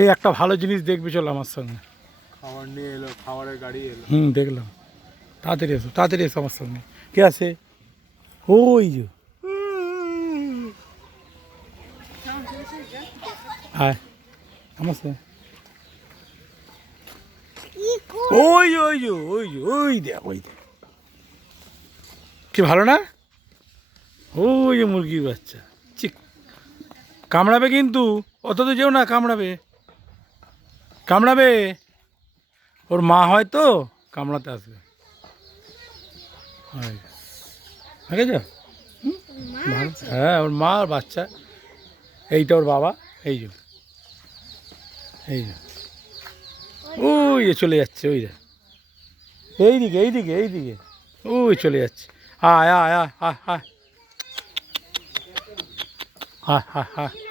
এই একটা ভালো জিনিস দেখবি, চলো আমার সঙ্গে। খাবার নিয়ে এলো, খাবারের গাড়ি এলো। দেখলাম। তাড়াতাড়ি এসো আমার সঙ্গে। কে আছে? ওই যে আয় আমার সঙ্গে। ওই দেখ কি ভালো না? ওই যে মুরগির বাচ্চা। চিক কামড়াবে কিন্তু, অত তো যেও না, কামড়াবে। ওর মা হয়তো কামড়াতে আসবে। ঠিক আছে। হ্যাঁ, ওর মা আর বাচ্চা। এইটা ওর বাবা। এই যে ওই যে চলে যাচ্ছে, ওই যে এইদিকে ওই চলে যাচ্ছে। আয় আয় আয় আয় আয় আয় আয় আয়